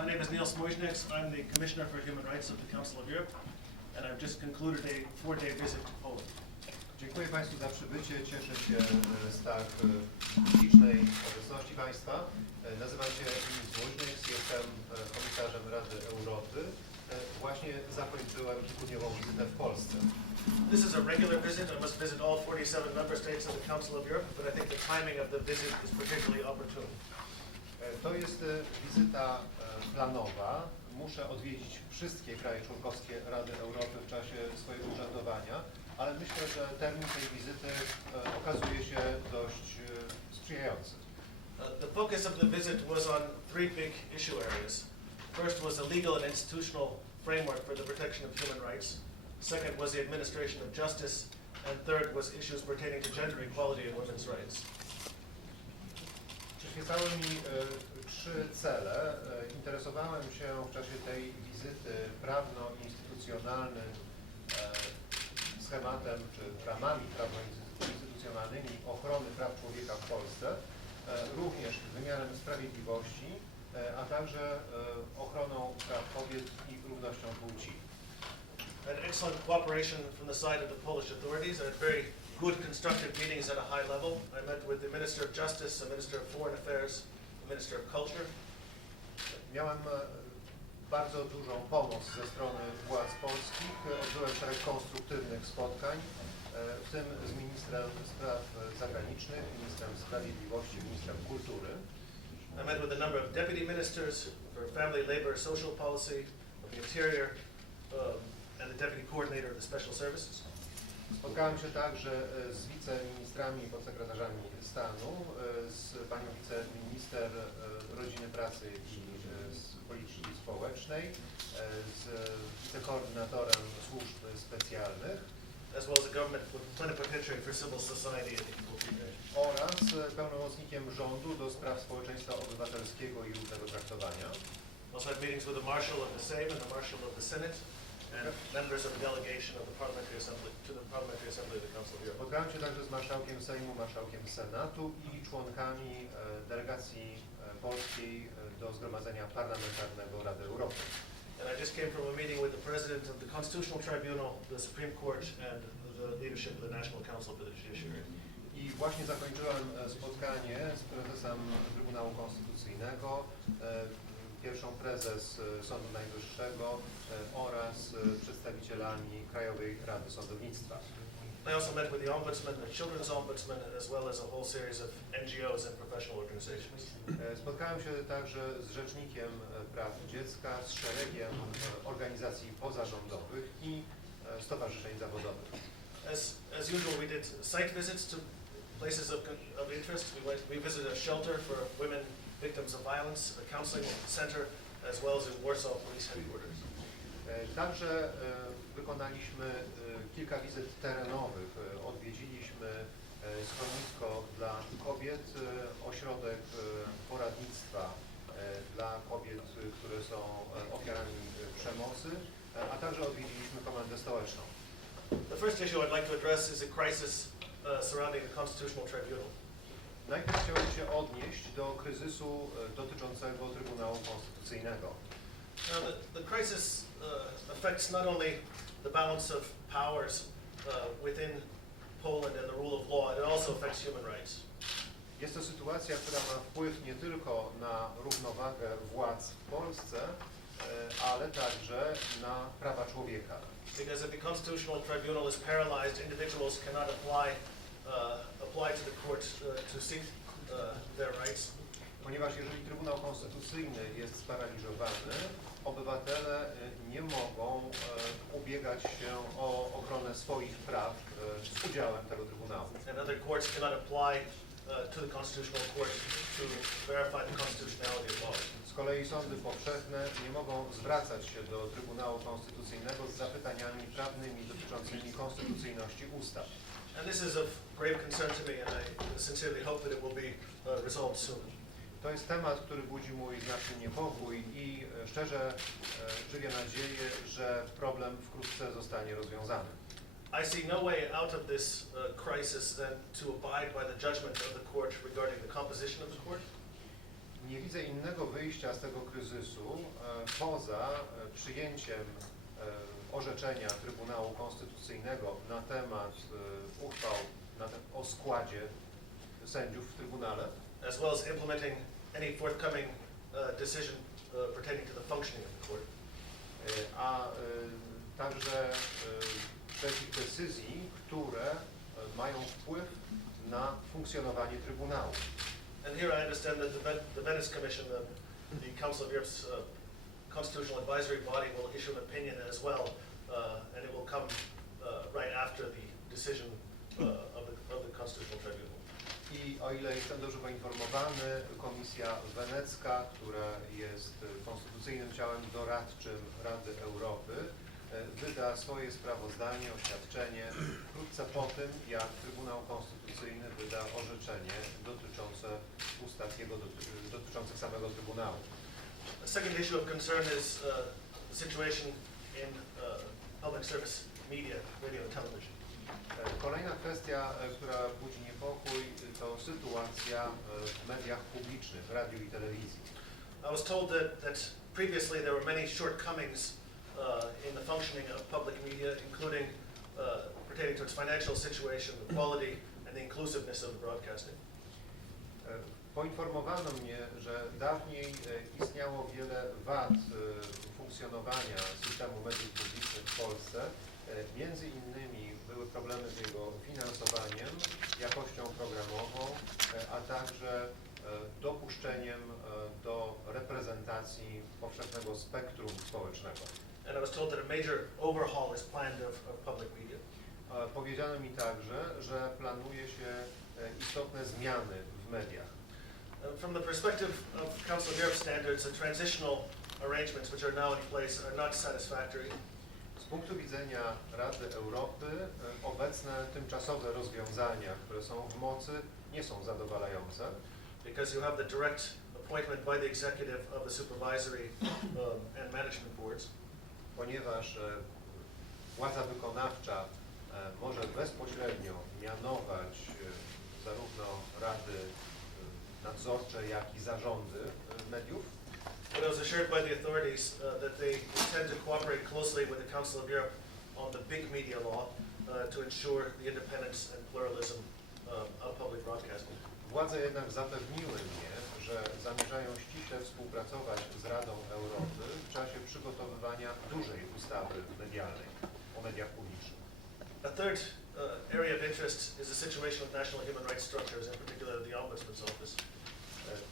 My name is Nils Muiznieks. I'm the Commissioner for Human Rights of the Council of Europe, and I've just concluded a 4-day visit to Poland. Dziękuję Państwu za przybycie. Cieszę się z tak licznej obecności Państwa. Nazywam się Nils Muiznieks, jestem Komisarzem Rady Europy. Właśnie zakończyłem kilkudniową wizytę w Polsce. This is a regular visit. I must visit all 47 member states of the Council of Europe, but I think the timing of the visit is particularly opportune. To jest wizyta planowa. Muszę odwiedzić wszystkie kraje członkowskie Rady Europy w czasie swojego urzędowania, ale myślę, że termin tej wizyty okazuje się dość sprzyjający. The focus of the visit was on 3 big issue areas. First was the legal and institutional framework for the protection of human rights. Second was the administration of justice. And third was issues pertaining to gender equality and women's rights. Przyświecały mi 3 cele. Interesowałem się w czasie tej wizyty prawno-instytucjonalnym schematem czy ramami prawno-instytucjonalnymi ochrony praw człowieka w Polsce, również wymiarem sprawiedliwości, a także ochroną praw kobiet i równością płci. I had excellent cooperation from the side of the Polish authorities. I had very good constructive meetings at a high level. I met with the Minister of Justice, the Minister of Foreign Affairs, the Minister of Culture. Miałem bardzo dużą pomoc ze strony władz polskich. Odbyłem szereg konstruktywnych spotkań, w tym z ministrem spraw zagranicznych, ministrem sprawiedliwości, ministrem kultury. I met with a number of deputy ministers for family, labor, social policy, of the interior, and the deputy coordinator of the special services. Spotkałem się także z wiceministrami i podsekretarzami stanu, z panią wiceminister rodziny, pracy i z polityki społecznej, z wicekoordynatorem służb specjalnych, as well as the government plenipotentiary for civil society and equal treatment. oraz pełnomocnikiem rządu do spraw społeczeństwa obywatelskiego i równego traktowania. Also had meetings with the Marshal of the Sejm and the Marshal of the Senate and members of the delegation of the Parliamentary Assembly to the Parliamentary Assembly of the Council of Europe. Spotkałem się także z marszałkiem Sejmu, marszałkiem Senatu i członkami delegacji polskiej do Zgromadzenia Parlamentarnego Rady Europy. And I just came from a meeting with the President of the Constitutional Tribunal, the Supreme Court, and the leadership of the National Council for the Judiciary. I właśnie zakończyłem spotkanie z prezesem Trybunału Konstytucyjnego, pierwszą prezes Sądu Najwyższego oraz przedstawicielami Krajowej Rady Sądownictwa. I also met with the Ombudsman, the Children's Ombudsman, as well as a whole series of NGOs and professional organizations. Spotkałem się także z Rzecznikiem Praw Dziecka, z szeregiem organizacji pozarządowych i stowarzyszeń zawodowych. As usual, we did site visits to places of interest. We visited a shelter for women victims of violence, a counseling center, as well as in Warsaw Police Headquarters. Także wykonaliśmy kilka wizyt terenowych. Odwiedziliśmy schronisko dla kobiet, ośrodek poradnictwa dla kobiet, które są ofiarami przemocy, a także odwiedziliśmy komendę stołeczną. The first issue I'd like to address is a crisis surrounding the Constitutional Tribunal. Najpierw chciałbym się odnieść do kryzysu dotyczącego Trybunału Konstytucyjnego. Now, the crisis affects not only the balance of powers within Poland and the rule of law, it also affects human rights. Jest to sytuacja, która ma wpływ nie tylko na równowagę władz w Polsce, ale także na prawa człowieka. Because if the Constitutional Tribunal is paralyzed, individuals cannot apply to the court to seek their rights. Ponieważ jeżeli Trybunał Konstytucyjny jest sparaliżowany, obywatele nie mogą ubiegać się o ochronę swoich praw z udziałem tego Trybunału. And other courts cannot apply to the Constitutional Court to verify the constitutionality of law. Z kolei sądy powszechne nie mogą zwracać się do Trybunału Konstytucyjnego z zapytaniami prawnymi dotyczącymi konstytucyjności ustaw. And this is of great concern to me, and I sincerely hope that it will be resolved soon. To jest temat, który budzi mój znaczny niepokój i szczerze żywię nadzieję, że problem wkrótce zostanie rozwiązany. I see no way out of this crisis than to abide by the judgment of the court regarding the composition of the court. Nie widzę innego wyjścia z tego kryzysu poza przyjęciem orzeczenia Trybunału Konstytucyjnego na temat uchwał o składzie sędziów w Trybunale, as well as implementing any forthcoming decision pertaining to the functioning of the court. A także takich decyzji, które mają wpływ na funkcjonowanie Trybunału. And here I understand that the Venice Commission, the Council of Europe's constitutional advisory body, will issue an opinion as well, and it will come right after the decision of the Constitutional Tribunal. I o ile jestem dobrze poinformowany, Komisja Wenecka, która jest konstytucyjnym ciałem doradczym Rady Europy, wyda swoje sprawozdanie, oświadczenie wkrótce po tym, jak Trybunał Konstytucyjny wyda orzeczenie dotyczące ustaw dotyczących samego Trybunału. The second issue of concern is the situation in public service media, radio and television. Kolejna kwestia, która budzi niepokój, to sytuacja w mediach publicznych, radiu i telewizji. I was told that previously there were many shortcomings in the functioning of public media, including pertaining to its financial situation, the quality and the inclusiveness of broadcasting. Poinformowano mnie, że dawniej istniało wiele wad funkcjonowania systemu mediów publicznych w Polsce. Między innymi były problemy z jego finansowaniem, jakością programową, a także dopuszczeniem do reprezentacji powszechnego spektrum społecznego. And I was told that a major overhaul is planned of public media. Powiedziano mi także, że planuje się istotne zmiany w mediach. From the perspective of Council of Europe standards, the transitional arrangements which are now in place are not satisfactory. Z punktu widzenia Rady Europy obecne tymczasowe rozwiązania, które są w mocy, nie są zadowalające. Because you have the direct appointment by the executive of the supervisory and management boards. Ponieważ władza wykonawcza może bezpośrednio mianować zarówno rady nadzorcze, jak i zarządy mediów. But I was assured by the authorities that they intend to cooperate closely with the Council of Europe on the big media law to ensure the independence and pluralism of public broadcasting. Władze jednak zapewniły mnie, że zamierzają ściśle współpracować z Radą Europy w czasie przygotowywania dużej ustawy medialnej o mediach publicznych. A third area of interest is the situation of national human rights structures, in particular the Ombudsman's Office.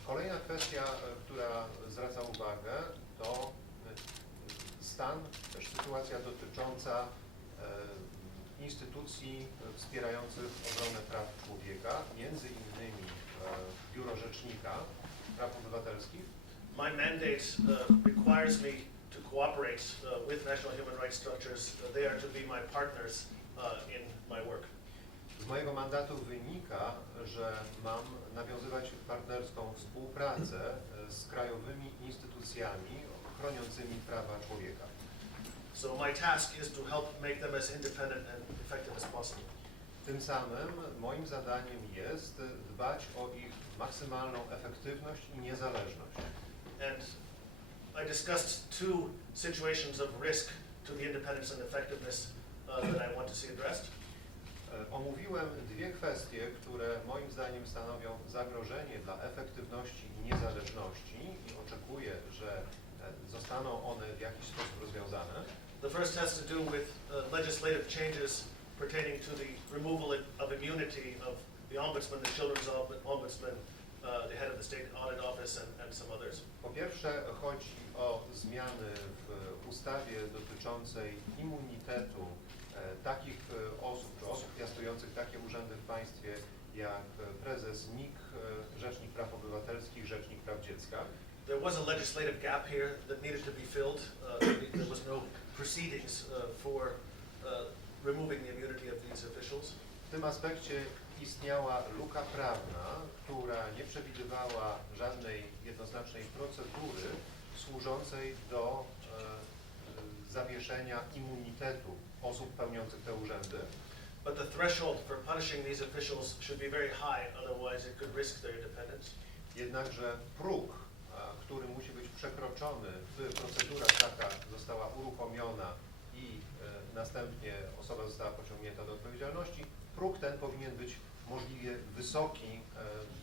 Kolejna kwestia, która zwraca uwagę, to stan, też sytuacja dotycząca instytucji wspierających obronę praw człowieka, między innymi Biuro Rzecznika Praw Obywatelskich. My mandate requires me to cooperate with national human rights structures. They are to be my partners in my work. Z mojego mandatu wynika, że mam nawiązywać partnerską współpracę z krajowymi instytucjami chroniącymi prawa człowieka. So my task is to help make them as independent and effective as possible. Tym samym moim zadaniem jest dbać o ich maksymalną efektywność i niezależność. And I discussed two situations of risk to the independence and effectiveness that I want to see addressed. Omówiłem dwie kwestie, które moim zdaniem stanowią zagrożenie dla efektywności i niezależności i oczekuję, że zostaną one w jakiś sposób rozwiązane. The first has to do with legislative changes pertaining to the removal of immunity of the Ombudsman, the Children's Ombudsman, the head of the State Audit Office and some others. Po pierwsze chodzi o zmiany w ustawie dotyczącej immunitetu takich osób, czy osób piastujących takie urzędy w państwie jak prezes NIK, Rzecznik Praw Obywatelskich, Rzecznik Praw Dziecka. There was a legislative gap here that needed to be filled. There was no proceedings for removing the immunity of these officials. W tym aspekcie istniała luka prawna, która nie przewidywała żadnej jednoznacznej procedury służącej do zawieszenia immunitetu osób pełniących te urzędy. But the threshold for punishing these officials should be very high, otherwise it could risk their independence. Jednakże próg który musi być przekroczony, by procedura taka została uruchomiona i następnie osoba została pociągnięta do odpowiedzialności, próg ten powinien być możliwie wysoki,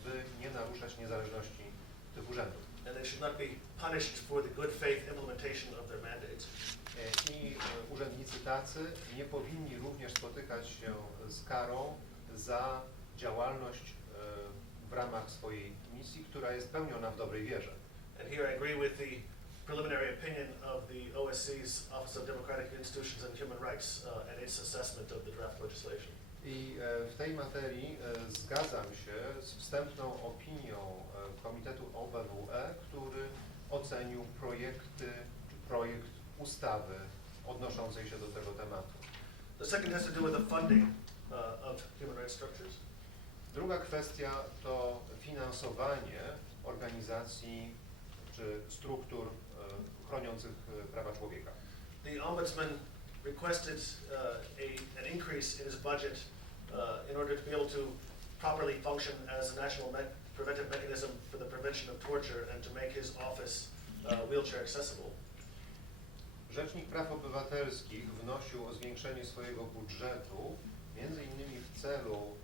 by nie naruszać niezależności tych urzędów. And they should not be punished for the good faith implementation of their mandates. I urzędnicy tacy nie powinni również spotykać się z karą za działalność w ramach swojej misji, która jest pełniona w dobrej wierze. And here I agree with the preliminary opinion of the OSCE's Office of Democratic Institutions and Human Rights and its assessment of the draft legislation. I w tej materii zgadzam się z wstępną opinią Komitetu OBWE, który ocenił projekt ustawy odnoszącej się do tego tematu. The second has to do with the funding of human rights structures. Druga kwestia to finansowanie organizacji czy struktur chroniących prawa człowieka. The Ombudsman requested an increase in his budget in order to be able to properly function as a national preventive mechanism for the prevention of torture and to make his office wheelchair accessible. Rzecznik Praw Obywatelskich wnosił o zwiększenie swojego budżetu, między innymi w celu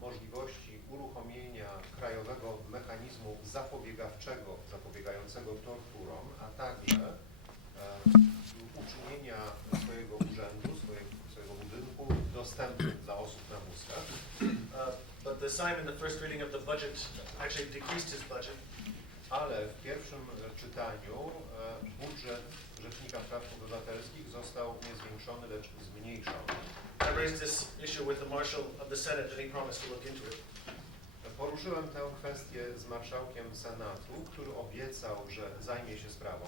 możliwości uruchomienia krajowego mechanizmu zapobiegawczego, zapobiegającego torturom, a także uczynienia swojego urzędu, swojego budynku dostępnym dla osób na wózkach. But the assignment in the first reading of the budget actually decreased his budget. Ale w pierwszym czytaniu budżet Rzecznika Praw Obywatelskich został nie zwiększony, lecz zmniejszony. I raised this issue with the Marshal of the Senate and he promised to look into it. Poruszyłem tę kwestię z marszałkiem Senatu, który obiecał, że zajmie się sprawą.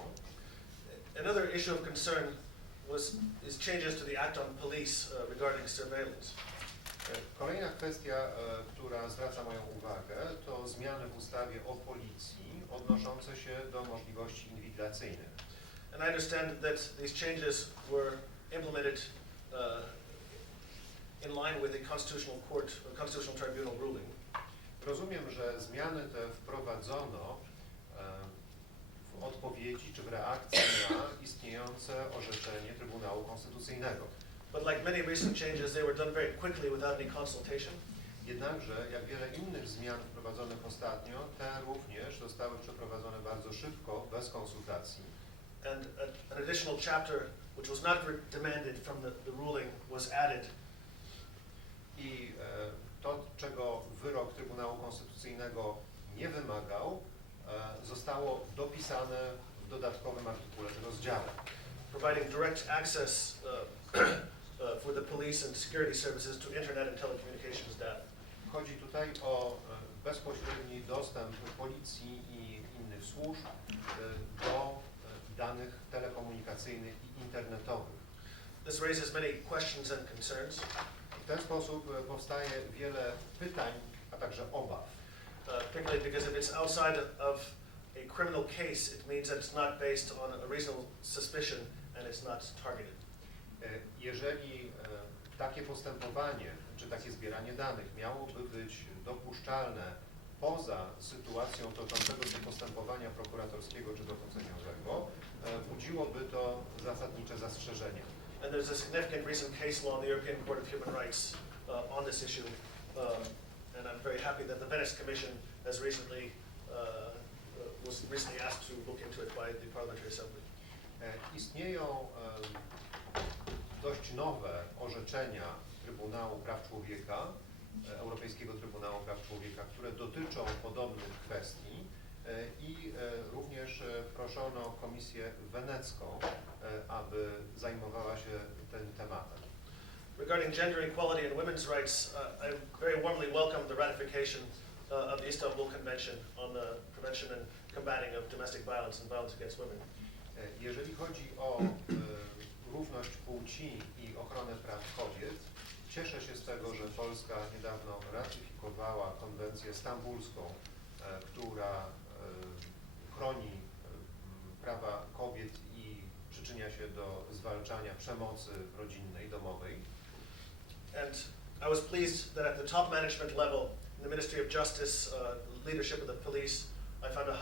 Another issue of concern is changes to the Act on Police regarding surveillance. Kolejna kwestia, która zwraca moją uwagę, to zmiany w ustawie o policji odnoszące się do możliwości inwigilacyjnych. And I understand that these changes were implemented in line with a constitutional tribunal ruling. Rozumiem, że zmiany te wprowadzono w odpowiedzi czy w reakcji na istniejące orzeczenie Trybunału Konstytucyjnego. But like many recent changes, they were done very quickly without any consultation. Jednakże, jak wiele innych zmian wprowadzonych ostatnio, te również zostały przeprowadzone bardzo szybko, bez konsultacji. And an additional chapter, which was not demanded from the ruling, was added. I to, czego wyrok Trybunału Konstytucyjnego nie wymagał, zostało dopisane w dodatkowym artykule czy rozdziale. Providing direct access for the police and security services to internet and telecommunications data. Chodzi tutaj o bezpośredni dostęp policji i innych służb do danych telekomunikacyjnych i internetowych. This raises many questions and concerns. W ten sposób powstaje wiele pytań, a także obaw. Particularly because if it's outside of a criminal case, it means that it's not based on a reasonable suspicion and it's not targeted. Jeżeli takie postępowanie, czy takie zbieranie danych miałoby być dopuszczalne poza sytuacją toczącego się postępowania prokuratorskiego czy dochodzeniowego, budziłoby to zasadnicze zastrzeżenia. And there's a significant recent case law in the European Court of Human Rights on this issue, and I'm very happy that the Venice Commission has was recently asked to look into it by the Parliamentary Assembly. Istnieją dość nowe orzeczenia Trybunału Praw Człowieka, Europejskiego Trybunału Praw Człowieka, które dotyczą podobnych kwestii i również proszono Komisję Wenecką, aby zajmowała się tym tematem. Regarding gender equality and women's rights, I very warmly welcome the ratification of the Istanbul Convention on the prevention and combating of domestic violence and violence against women. Jeżeli chodzi o równość płci i ochronę praw kobiet, cieszę się z tego, że Polska niedawno ratyfikowała konwencję stambulską, która chroni prawa kobiet i przyczynia się do zwalczania przemocy rodzinnej, domowej. And I was pleased that at the top management level, in the Ministry of Justice, leadership of the police, I found a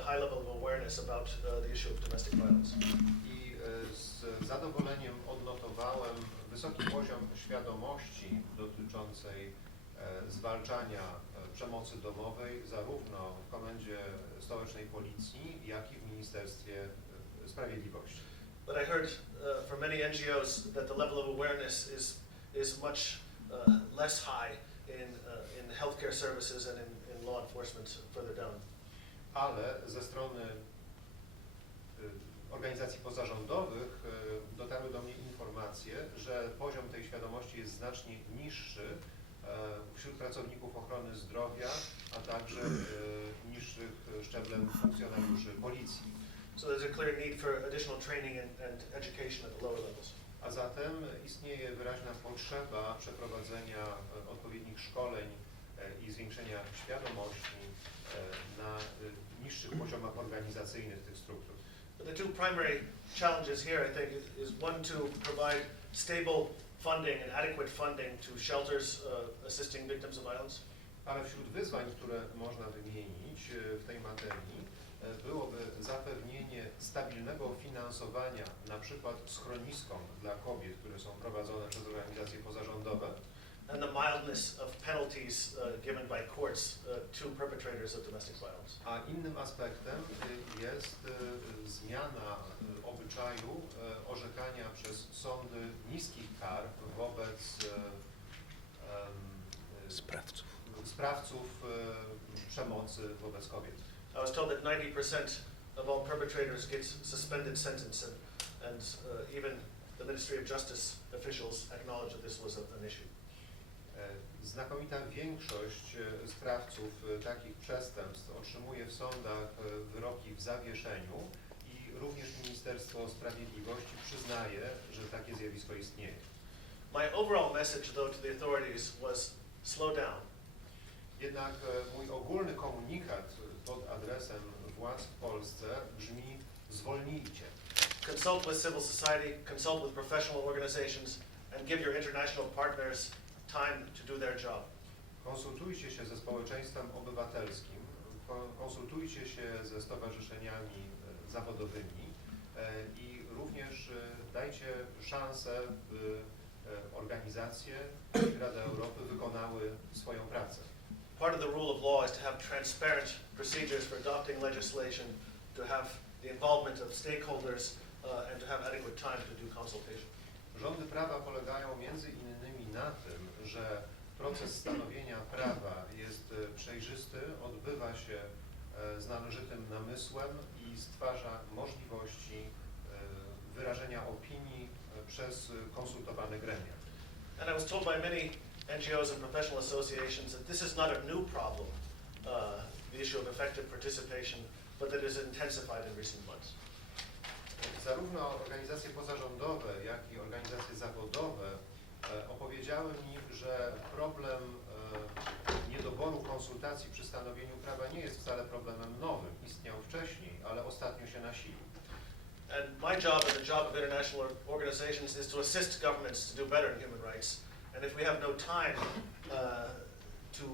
high level of awareness about the issue of domestic violence. I z zadowoleniem odnotowałem wysoki poziom świadomości dotyczącej zwalczania przemocy domowej zarówno w Komendzie Stołecznej Policji, jak i w Ministerstwie Sprawiedliwości. But I heard from many NGOs that the level of awareness is much less high in healthcare services and in law enforcement further down. Ale ze strony organizacji pozarządowych dotarły do mnie informacje, że poziom tej świadomości jest znacznie niższy wśród pracowników ochrony zdrowia, a także niższych szczeblem funkcjonariuszy policji. So there's a clear need for additional training and education at the lower levels. A zatem istnieje wyraźna potrzeba przeprowadzenia odpowiednich szkoleń i zwiększenia świadomości na niższych poziomach organizacyjnych tych struktur. The two primary challenges here, I think, is one to provide stable funding and adequate funding to shelters assisting victims of violence. Ale wśród wyzwań, które można wymienić w tej materii, byłoby zapewnienie stabilnego finansowania na przykład schroniskom dla kobiet, które są prowadzone przez organizacje pozarządowe. And the mildness of penalties given by courts to perpetrators of domestic violence. A innym aspektem jest zmiana obyczaju orzekania przez sądy niskich kar wobec sprawców przemocy wobec kobiet. I was told that 90% of all perpetrators get suspended sentence, and even the Ministry of Justice officials acknowledged that this was an issue. Znakomita większość sprawców takich przestępstw otrzymuje w sądach wyroki w zawieszeniu i również Ministerstwo Sprawiedliwości przyznaje, że takie zjawisko istnieje. My overall message, though, to the authorities was slow down. Jednak mój ogólny komunikat pod adresem władz w Polsce brzmi: zwolnijcie. Consult with civil society, consult with professional organizations, and give your international partners time to do their job. Konsultujcie się ze społeczeństwem obywatelskim, konsultujcie się ze stowarzyszeniami zawodowymi i również dajcie szansę, by organizacje Rady Europy wykonały swoją pracę. Part of the rule of law is to have transparent procedures for adopting legislation, to have the involvement of stakeholders, and to have adequate time to do consultation. Rządy prawa polegają między innymi na tym, że proces stanowienia prawa jest przejrzysty, odbywa się z należytym namysłem i stwarza możliwości wyrażenia opinii przez konsultowane gremia. And I was told by many NGOs and professional associations that this is not a new problem, the issue of effective participation, but that it is intensified in recent months. Zarówno organizacje pozarządowe, jak i organizacje zawodowe opowiedziały mi, że problem niedoboru konsultacji przy stanowieniu prawa nie jest wcale problemem nowym. Istniał wcześniej, ale ostatnio się nasilił. And my job and the job of international organizations is to assist governments to do better in human rights. And if we have no time to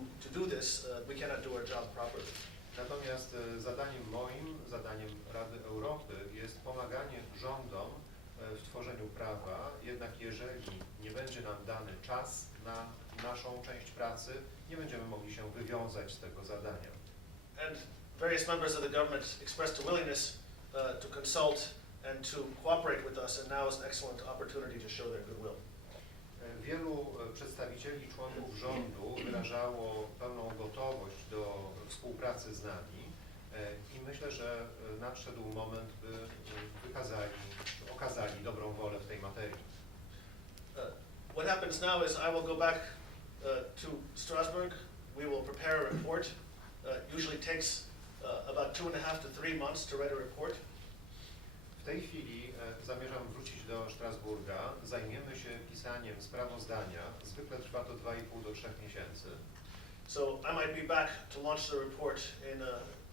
do this, we cannot do our job properly. Natomiast zadaniem moim, zadaniem Rady Europy jest pomaganie rządom w tworzeniu prawa, jednak jeżeli nie będzie nam dany czas na naszą część pracy, nie będziemy mogli się wywiązać z tego zadania. And various members of the government expressed a willingness to consult and to cooperate with us, and now is an excellent opportunity to show their goodwill. Wielu przedstawicieli członków rządu wyrażało pełną gotowość do współpracy z nami i myślę, że nadszedł moment, by okazali dobrą wolę w tej materii. What happens now is I will go back to Strasbourg. We will prepare a report. Usually takes about 2.5 to 3 months to write a report. W tej chwili zamierzam wrócić do Strasburga. Zajmiemy się pisaniem sprawozdania. Zwykle trwa to 2,5 do 3 miesięcy. So I might be back to launch the report in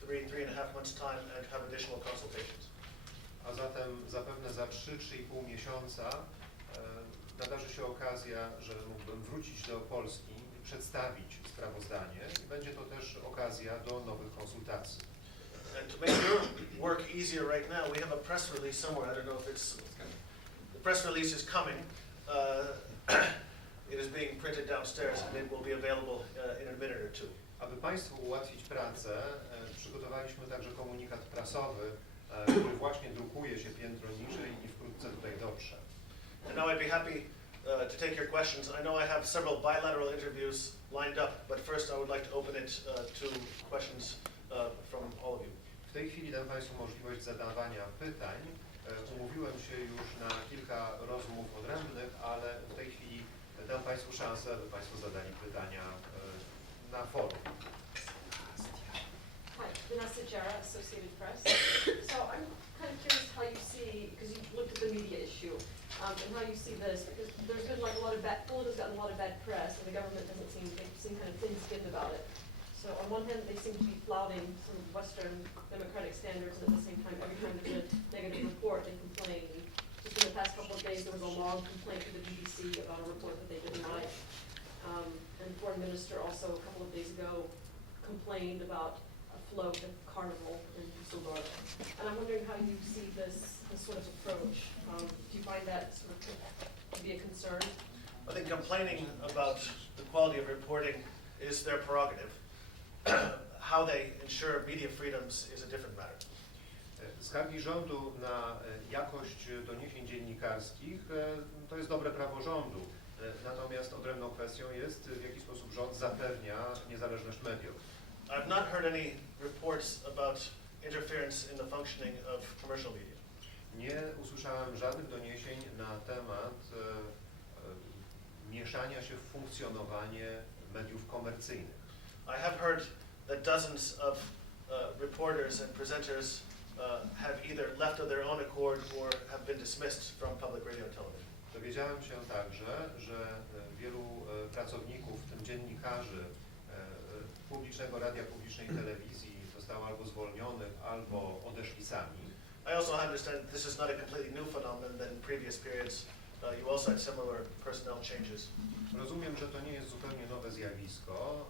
3.5 months' time and have additional consultations. A zatem zapewne za 3–3,5 miesiąca nadarzy się okazja, że mógłbym wrócić do Polski, przedstawić sprawozdanie i będzie to też okazja do nowych konsultacji. And to make your work easier right now, we have a press release somewhere. I don't know if it's, the press release is coming. It is being printed downstairs and it will be available in a minute or two. Aby Państwu ułatwić pracę, przygotowaliśmy także komunikat prasowy, który właśnie drukuje się piętro niżej i wkrótce tutaj dotrze. And now I'd be happy to take your questions. I know I have several bilateral interviews lined up, but first I would like to open it to questions from all of you. W tej chwili dam Państwu możliwość zadawania pytań. Umówiłem się już na kilka rozmów odrębnych, ale w tej chwili dam Państwu szansę, aby Państwo zadali pytania na forum. Hi, Vanessa Jara, Associated Press. So I'm kind of curious how you see, because you looked at the media issue, and how you see this, because there's been like a lot of bad, Poland has gotten a lot of bad press, and the government doesn't seem, they seem kind of thin-skinned about it. So on one hand, they seem to be flouting some Western democratic standards, and at the same time, every time there's a negative report, they complain. Just in the past couple of days, there was a long complaint to the BBC about a report that they didn't like. And the foreign minister also, a couple of days ago, complained about a float at Carnival in Düsseldorf. And I'm wondering how you see this sort of approach. Do you find that sort of to be a concern? I think complaining about the quality of reporting is their prerogative. How they ensure media freedoms is a different matter. Skargi rządu na jakość doniesień dziennikarskich to jest dobre prawo rządu. Natomiast odrębną kwestią jest, w jaki sposób rząd zapewnia niezależność mediów. I've not heard any reports about interference in the functioning of commercial media. Nie usłyszałem żadnych doniesień na temat mieszania się w funkcjonowanie mediów komercyjnych. I have heard that dozens of reporters and presenters have either left of their own accord or have been dismissed from public radio and television. Dowiedziałem się także, że wielu pracowników, w tym dziennikarzy publicznego radia, publicznej telewizji zostało albo zwolnionych, albo odeszli sami. I also understand this is not a completely new phenomenon, that in previous periods you also had similar personnel changes. Rozumiem, że to nie jest zupełnie nowe zjawisko.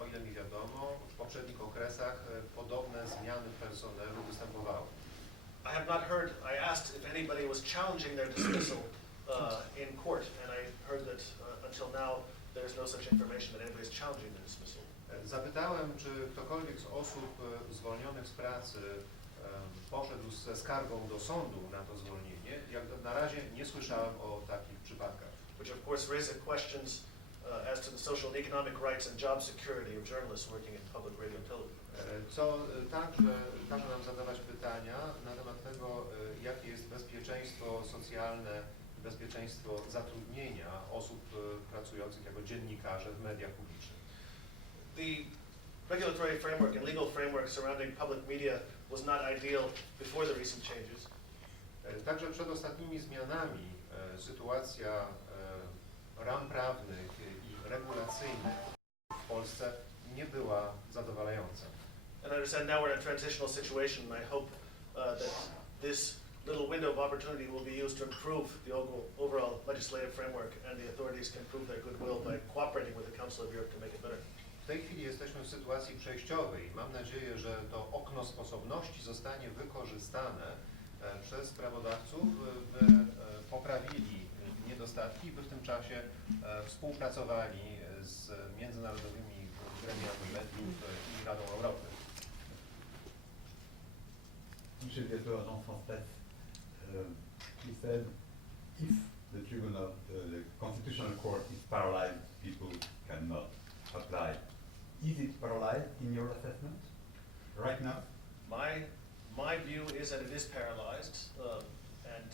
O ile mi wiadomo, w poprzednich okresach podobne zmiany personelu występowały. I have not heard, I asked if anybody was challenging their dismissal in court, and I heard that until now there's no such information that anybody is challenging the dismissal. Zapytałem, czy ktokolwiek z osób zwolnionych z pracy poszedł ze skargą do sądu na to zwolnienie. Jak na razie nie słyszałem o takich przypadkach. Which of course raises questions as to the social and economic rights and job security of journalists working in public radio and television. Co także każe nam zadawać pytania na temat tego, jakie jest bezpieczeństwo socjalne, bezpieczeństwo zatrudnienia osób pracujących jako dziennikarze w mediach publicznych. The regulatory framework and legal framework surrounding public media was not ideal before the recent changes. Także przed ostatnimi zmianami sytuacja ram prawnych i regulacyjnych w Polsce nie była zadowalająca. And I understand now we're in a transitional situation, and I hope that this little window of opportunity will be used to improve the overall legislative framework, and the authorities can prove their goodwill by cooperating with the Council of Europe to make it better. W tej chwili jesteśmy w sytuacji przejściowej. Mam nadzieję, że to okno sposobności zostanie wykorzystane przez prawodawców, by poprawili niedostatki, by w tym czasie współpracowali z międzynarodowymi gremiami mediów i Radą Europy. Je vais faire Jean-François. He said, if the tribunal, the constitutional court is paralyzed, people cannot apply. Is it paralyzed in your assessment right now? My view is that it is paralyzed, and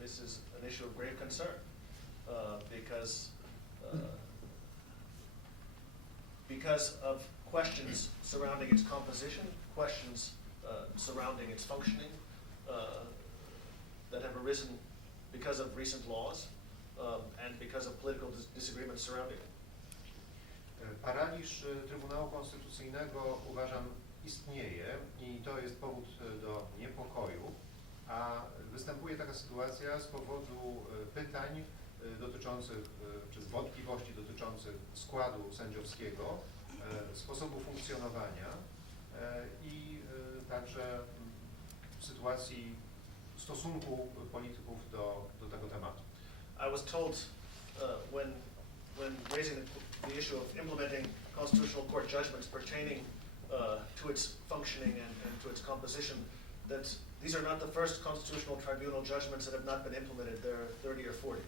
this is an issue of grave concern because of questions surrounding its composition, questions surrounding its functioning that have arisen because of recent laws and because of political disagreements surrounding it. Paraliż Trybunału Konstytucyjnego uważam istnieje i to jest powód do niepokoju, a występuje taka sytuacja z powodu pytań dotyczących, czy wątpliwości dotyczących składu sędziowskiego, sposobu funkcjonowania i także sytuacji stosunku polityków do tego tematu. I was told when raising the issue of implementing constitutional court judgments pertaining to its functioning and to its composition, that these are not the first constitutional tribunal judgments that have not been implemented. There are 30 or 40.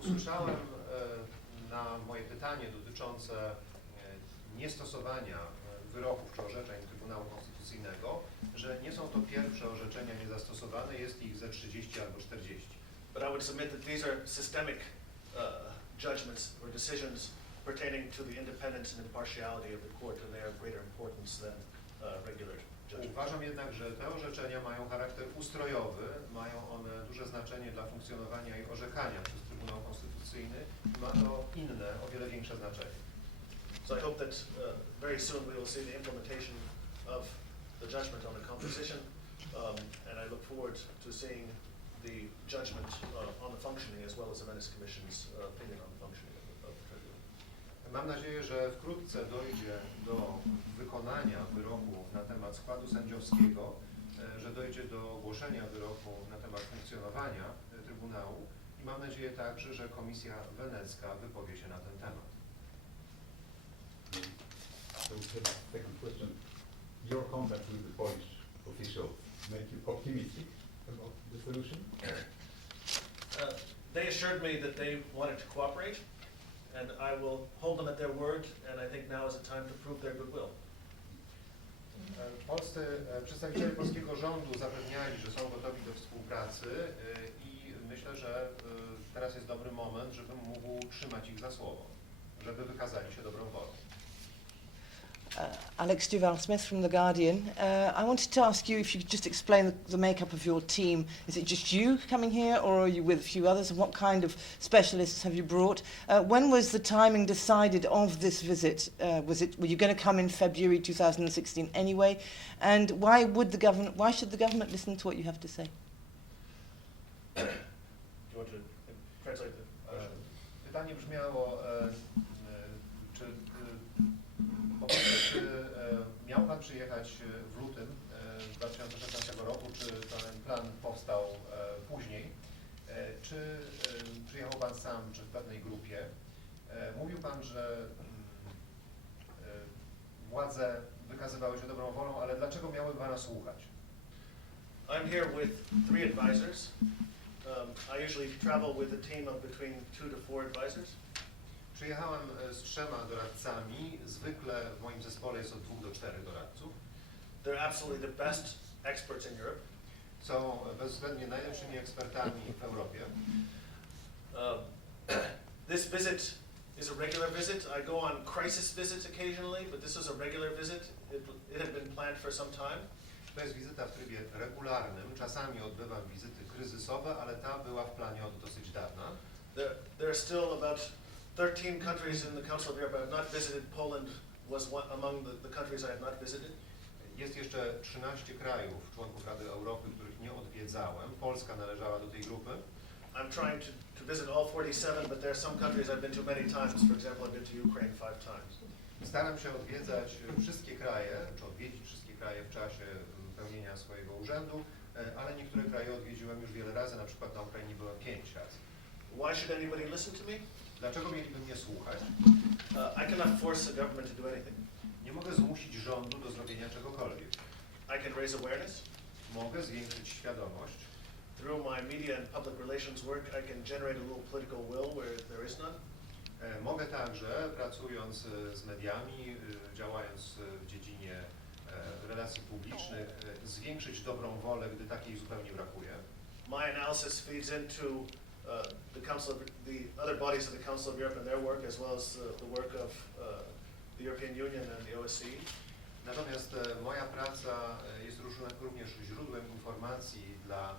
Usłyszałem na moje pytanie dotyczące niestosowania wyroków czy orzeczeń Trybunału Konstytucyjnego, że nie są to pierwsze orzeczenia niezastosowane, jest ich ze 30 albo 40. But I would submit that these are systemic judgments or decisions pertaining to the independence and impartiality of the court, and they are of greater importance than regular judgments. Uważam jednak, że te orzeczenia mają charakter ustrojowy, mają one duże znaczenie dla funkcjonowania i orzekania przez Trybunał Konstytucyjny i ma to inne, o wiele większe znaczenie. So I hope that very soon we will see the implementation of the judgment on the composition, and I look forward to seeing the judgment on the functioning as well as the Venice Commission's opinion on the functioning of the tribunal. Mam nadzieję, że wkrótce dojdzie do wykonania wyroku na temat składu sędziowskiego, że dojdzie do ogłoszenia wyroku na temat funkcjonowania Trybunału i mam nadzieję także, że Komisja Wenecka wypowie się na ten temat. So second question, your contact with the Polish officials make you optimistic about the solution? They assured me that they wanted to cooperate, and I will hold them at their word, and I think now is the time to prove their goodwill. Przedstawiciele polskiego rządu zapewniali, że są gotowi do współpracy i myślę, że teraz jest dobry moment, żebym mógł trzymać ich za słowo, żeby wykazali się dobrą wolą. Alex Duval-Smith from The Guardian. I wanted to ask you if you could just explain the makeup of your team. Is it just you coming here, or are you with a few others? And what kind of specialists have you brought? When was the timing decided of this visit? Were you going to come in February 2016 anyway? And why should the government listen to what you have to say? Do you want to translate the question? Pytanie brzmiało, czy miał Pan przyjechać w lutym 2016 roku, czy ten plan powstał później, czy przyjechał Pan sam, czy w pewnej grupie? Mówił Pan, że władze wykazywały się dobrą wolą, ale dlaczego miały Pana słuchać? I'm here with 3 advisors. I usually travel with a team of between 2 to 4 advisors. Przyjechałem z 3 doradcami. Zwykle w moim zespole jest od 2 do 4 doradców. They're absolutely the best experts in Europe. Są bezwzględnie najlepszymi ekspertami w Europie. This visit is a regular visit. I go on crisis visits occasionally, but this is a regular visit. It had been planned for some time. To jest wizyta w trybie regularnym. Czasami odbywam wizyty kryzysowe, ale ta była w planie od dosyć dawna. There are still about 13 countries in the Council of Europe I have not visited. Poland was among the countries I have not visited. Jest jeszcze 13 krajów, członków Rady Europy, których nie odwiedzałem. Polska należała do tej grupy. I'm trying to visit all 47, but there are some countries I've been to many times. For example, I've been to Ukraine 5 times. Staram się odwiedzać wszystkie kraje, czy odwiedzić wszystkie kraje w czasie pełnienia swojego urzędu, ale niektóre kraje odwiedziłem już wiele razy, na przykład na Ukrainie byłem 5 razy. Why should anybody listen to me? Dlaczego mieliby mnie słuchać? I cannot force the government to do anything. Nie mogę zmusić rządu do zrobienia czegokolwiek. I can raise awareness. Mogę zwiększyć świadomość. Through my media and public relations work, I can generate a little political will where there is none. Mogę także, pracując z mediami, działając w dziedzinie relacji publicznych, zwiększyć dobrą wolę, gdy takiej zupełnie brakuje. My analysis feeds into the other bodies of the Council of Europe and their work, as well as the work of the European Union and the OSCE. Natomiast moja praca jest również źródłem informacji dla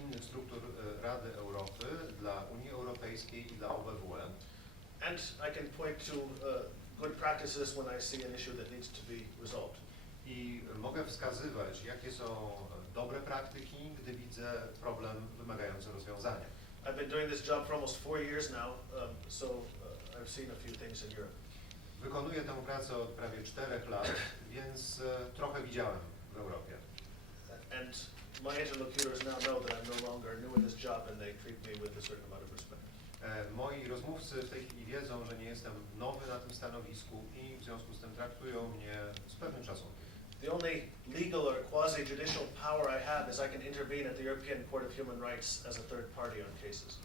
innych struktur Rady Europy, dla Unii Europejskiej i dla OBWE. And I can point to good practices when I see an issue that needs to be resolved. I mogę wskazywać, jakie są dobre praktyki, gdy widzę problem wymagający rozwiązania. I've been doing this job for almost 4 years now, so I've seen a few things in Europe. Wykonuję tę pracę od prawie 4 lat, więc trochę widziałem w Europie. And my interlocutors now know that I'm no longer new in this job and they treat me with a certain amount of respect. Moi rozmówcy w tej chwili wiedzą, że nie jestem nowy na tym stanowisku i w związku z tym traktują mnie z pewnym szacunkiem. The only legal or quasi-judicial power I have is I can intervene at the European Court of Human Rights as a third party on cases.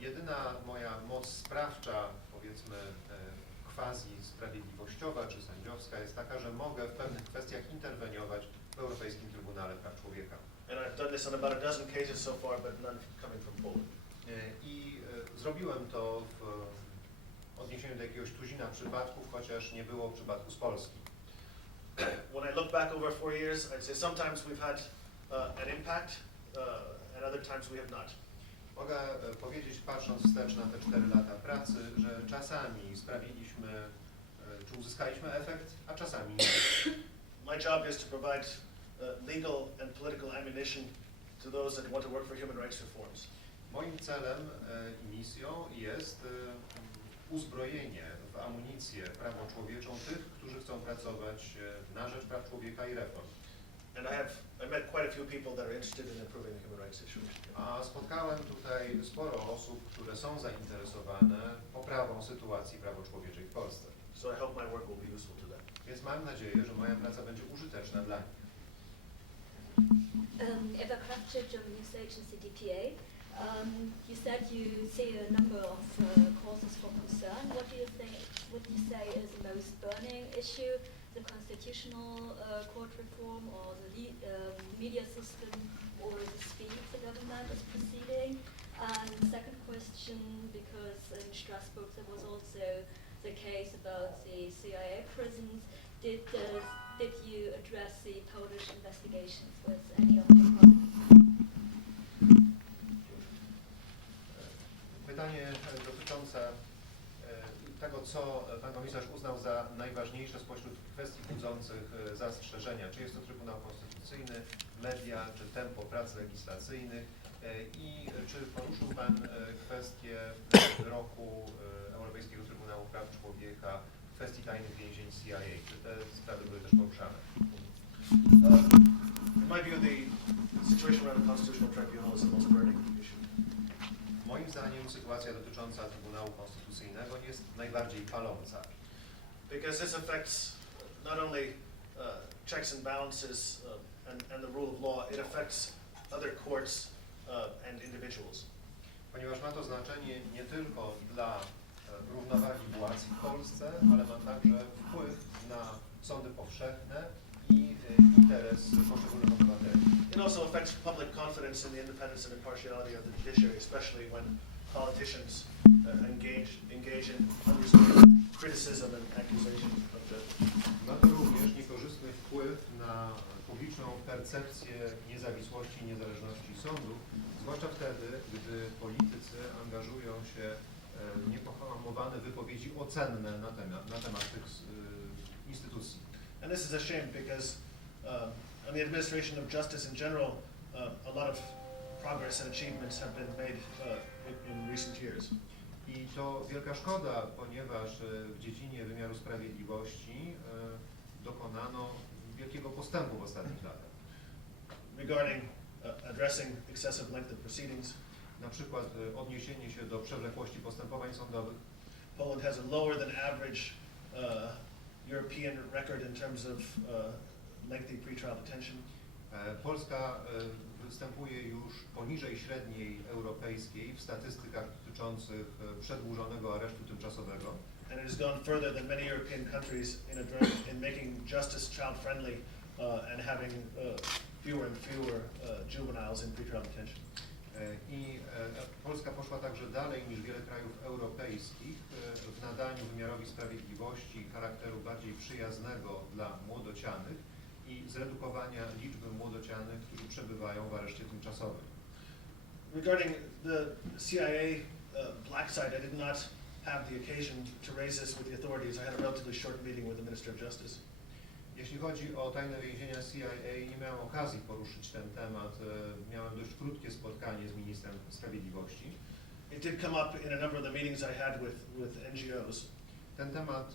Jedyna moja moc sprawcza, powiedzmy quasi-sprawiedliwościowa czy sędziowska jest taka, że mogę w pewnych kwestiach interweniować w Europejskim Trybunale Praw Człowieka. And I've done this on about a dozen cases so far, but none coming from Poland. I zrobiłem to w odniesieniu do jakiegoś tuzina przypadków, chociaż nie było przypadku z Polski. When I look back over 4 years, I'd say sometimes we've had an impact, and other times we have not. Mogę powiedzieć, patrząc wstecz na te 4 lata pracy, że czasami sprawiliśmy, czy uzyskaliśmy efekt, a czasami nie. My job is to provide legal and political ammunition to those that want to work for human rights reforms. Moim celem i misją jest uzbrojenie w amunicję prawoczłowieczą tych, którzy chcą pracować na rzecz praw człowieka i reform. And I met quite a few people that are interested in improving the human rights issue. A spotkałem tutaj sporo osób, które są zainteresowane poprawą sytuacji prawoczłowieczej w Polsce. So I hope my work will be useful to them. Więc mam nadzieję, że moja praca będzie użyteczna dla nich. Eva Kravchuk, German news agency DPA. You said you see a number of causes for concern. What do you say is the most burning issue? The constitutional court reform, or the media system, or the speed the government is proceeding? And second question, because in Strasbourg there was also the case about the CIA prisons. Did you address the Polish investigations with any of the Pytanie dotyczące tego, co pan komisarz uznał za najważniejsze spośród kwestii budzących zastrzeżenia. Czy jest to Trybunał Konstytucyjny, media, czy tempo prac legislacyjnych i czy poruszył pan kwestię wyroku Europejskiego Trybunału Praw Człowieka, kwestii tajnych więzień CIA? Czy te sprawy były też poruszane? In my view, the situation around the Constitutional Tribunal is the most burning issue. Moim zdaniem sytuacja dotycząca Trybunału Konstytucyjnego jest najbardziej paląca. Because this affects not only checks and balances and the rule of law, it affects other courts and individuals. Ponieważ ma to znaczenie nie tylko dla równowagi władz w Polsce, ale ma także wpływ na sądy powszechne i interes poszczególnych obywateli. It also affects public confidence in the independence and impartiality of the judiciary, especially when politicians engage in unrestrained criticism and accusation of judges. Ma to również niekorzystny wpływ na publiczną percepcję niezawisłości i niezależności sądów, zwłaszcza wtedy, gdy politycy angażują się w niepohamowane wypowiedzi ocenne na temat tych instytucji. And this is a shame because on the administration of justice in general, a lot of progress and achievements have been made in recent years. I to wielka szkoda, ponieważ w dziedzinie wymiaru sprawiedliwości dokonano wielkiego postępu w ostatnich latach. Regarding addressing excessive length of proceedings, Na przykład odniesienie się do przewlekłości postępowań sądowych. Poland has a lower than average European record in terms of lengthy pretrial detention. Polska występuje już poniżej średniej europejskiej w statystykach dotyczących przedłużonego aresztu tymczasowego. And it has gone further than many European countries in making justice child-friendly and having fewer and fewer juveniles in pretrial detention. I Polska poszła także dalej niż wiele krajów europejskich w nadaniu wymiarowi sprawiedliwości charakteru bardziej przyjaznego dla młodocianych i zredukowania liczby młodocianych, którzy przebywają w areszcie tymczasowym. Regarding the CIA black site, I did not have the occasion to raise this with the authorities. I had a relatively short meeting with the Minister of Justice. Jeśli chodzi o tajne więzienia CIA, nie miałem okazji poruszyć ten temat. Miałem dość krótkie spotkanie z ministrem sprawiedliwości. It did come up in a number of the meetings I had with NGOs. Ten temat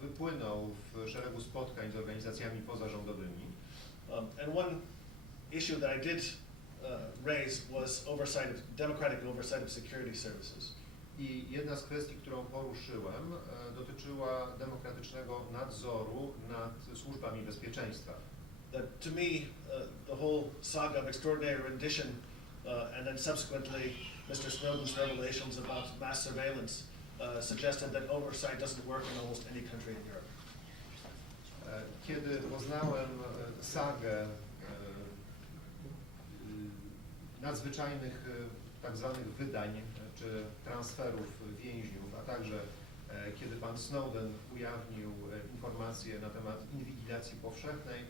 wypłynął w szeregu spotkań z organizacjami pozarządowymi. And one issue that I did raise was democratic oversight of security services. I jedna z kwestii, którą poruszyłem, dotyczyła demokratycznego nadzoru nad służbami bezpieczeństwa. That to me, the whole saga of extraordinary rendition and then subsequently Mr. Snowden's revelations about mass surveillance suggested that oversight doesn't work in almost any country in Europe. Kiedy poznałem sagę nadzwyczajnych tak zwanych wydań czy transferów więźniów, a także kiedy pan Snowden ujawnił informacje na temat inwigilacji powszechnej,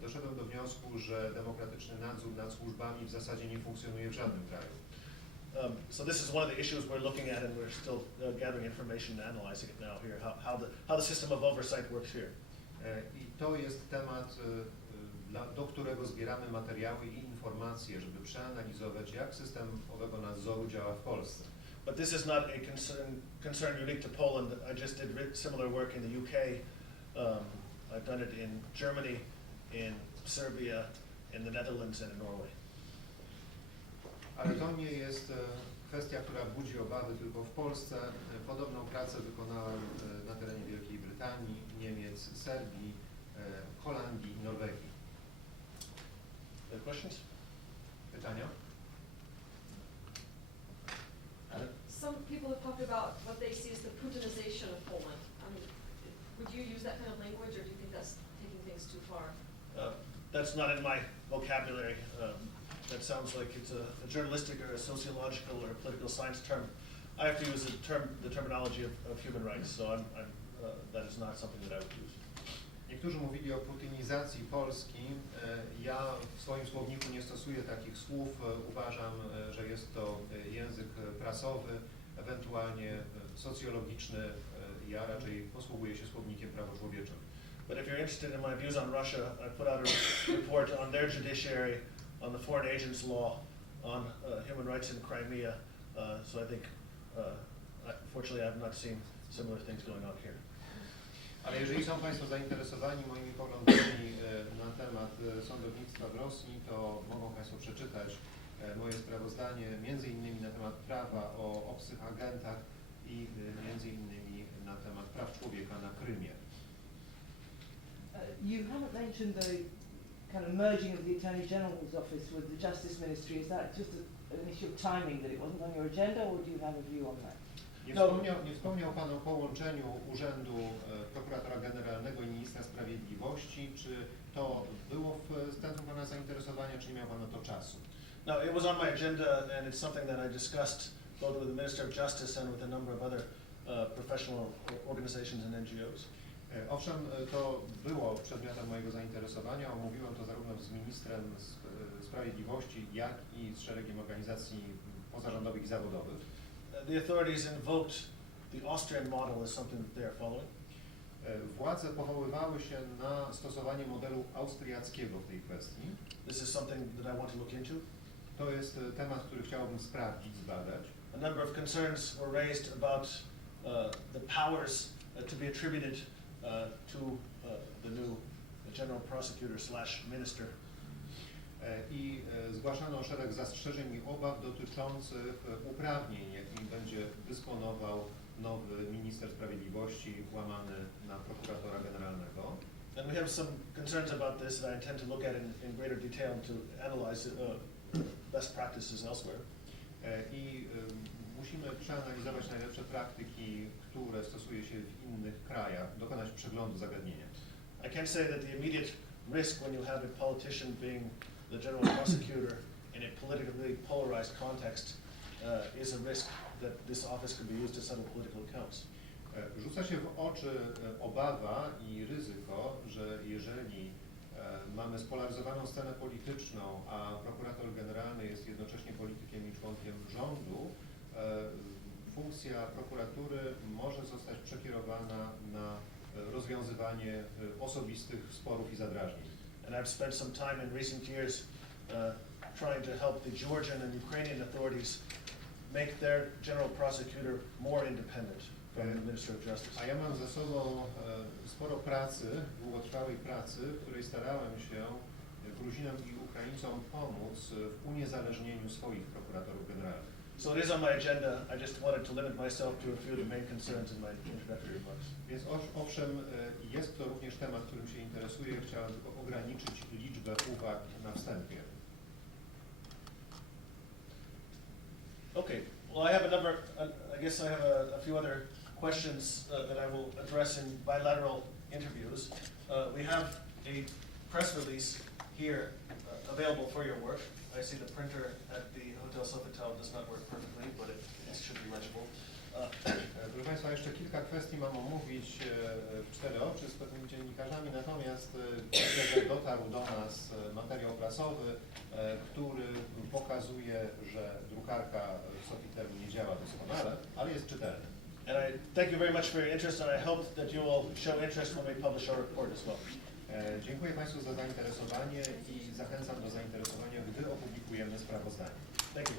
doszedłem do wniosku, że demokratyczny nadzór nad służbami w zasadzie nie funkcjonuje w żadnym kraju. So this is one of the issues we're looking at, and we're still gathering information and analyzing it now here, how the system of oversight works here. I to jest temat, do którego zbieramy materiały i informacje, żeby przeanalizować, jak system owego nadzoru działa w Polsce. But this is not a concern unique to Poland. I just did similar work in the UK. I've done it in Germany, in Serbia, in the Netherlands, and in Norway. Ale to nie jest kwestia, która budzi obawy tylko w Polsce. Podobną pracę wykonałem na terenie Wielkiej Brytanii, Niemiec, Serbii, Holandii i Norwegii. Questions? Pytania? Some people have talked about what they see as the Putinization of Poland. Would you use that kind of language, or do you think that's taking things too far? That's not in my vocabulary. That sounds like it's a journalistic or a sociological or a political science term. I have to use the terminology of human rights, so that is not something that I would use. Niektórzy mówili o putynizacji Polski. Ja w swoim słowniku nie stosuję takich słów. Uważam, że jest to język prasowy, ewentualnie socjologiczny. Ja raczej posługuję się słownikiem prawoczłowieczym. But if you're interested in my views on Russia, I put out a report on their judiciary, on the foreign agents law, on human rights in Crimea. So I think, fortunately, I've not seen similar things going on here. Ale jeżeli są Państwo zainteresowani moimi poglądami na temat sądownictwa w Rosji, to mogą Państwo przeczytać moje sprawozdanie między innymi na temat prawa o obcych agentach i między innymi na temat praw człowieka na Krymie. You haven't mentioned the kind of merging of the Attorney General's office with the Justice Ministry. Is that just an issue of timing, that it wasn't on your agenda, or do you have a view on that? Nie wspomniał Pan o połączeniu Urzędu Prokuratora Generalnego i Ministra Sprawiedliwości. Czy to było w centrum Pana zainteresowania, czy nie miał Pan na to czasu? No, it was on my agenda, and it's something that I discussed both with the Minister of Justice and with a number of other professional organizations and NGOs. Owszem, to było przedmiotem mojego zainteresowania. Omówiłem to zarówno z ministrem sprawiedliwości, jak i z szeregiem organizacji pozarządowych i zawodowych. The authorities invoked the Austrian model as something that they are following. Władze powoływały się na stosowanie modelu austriackiego w tej kwestii. This is something that I want to look into. To jest temat, który chciałbym sprawdzić, zbadać. A number of concerns were raised about the powers to be attributed to the new general prosecutor / minister. I zgłaszano szereg zastrzeżeń i obaw dotyczących uprawnień, jakimi będzie dysponował nowy minister sprawiedliwości, łamany na prokuratora generalnego. And we have some concerns about this that I intend to look at in greater detail to analyze best practices elsewhere. I musimy przeanalizować najlepsze praktyki, które stosuje się w innych krajach, dokonać przeglądu zagadnienia. I can say that the immediate risk when you have a politician being the general prosecutor in a politically polarized context is a risk that this office could be used to settle political accounts. Rzuca się w oczy obawa i ryzyko, że jeżeli mamy spolaryzowaną scenę polityczną, a prokurator generalny jest jednocześnie politykiem i członkiem rządu, funkcja prokuratury może zostać przekierowana na rozwiązywanie osobistych sporów i zadrażnień. And I've spent some time in recent years trying to help the Georgian and Ukrainian authorities make their general prosecutor more independent from the Minister of Justice. A ja mam za sobą sporo pracy, długotrwałej pracy, w której starałem się Gruzinom i Ukraińcom pomóc w uniezależnieniu swoich prokuratorów generalnych. So it is on my agenda. I just wanted to limit myself to a few of the main concerns in my introductory remarks. Więc owszem, jest to również temat, którym się interesuję. Chciałem tylko ograniczyć liczbę uwag na wstępie. Okay. Well, I have a number. I guess I have a few other questions that I will address in bilateral interviews. We have a press release here available for your work. I see the printer at the Hotel Sofitel does not work perfectly, but it should be legible. Proszę Państwa, jeszcze kilka kwestii mam omówić w cztery oczy z pewnymi dziennikarzami, natomiast widzę, że dotarł do nas materiał prasowy, który pokazuje, że drukarka Sofitelu nie działa doskonale, ale jest czytelny. And I thank you very much for your interest, and I hope that you will show interest when we publish our report as well. Dziękuję Państwu za zainteresowanie i zachęcam do zainteresowania, gdy opublikujemy sprawozdanie. Thank you.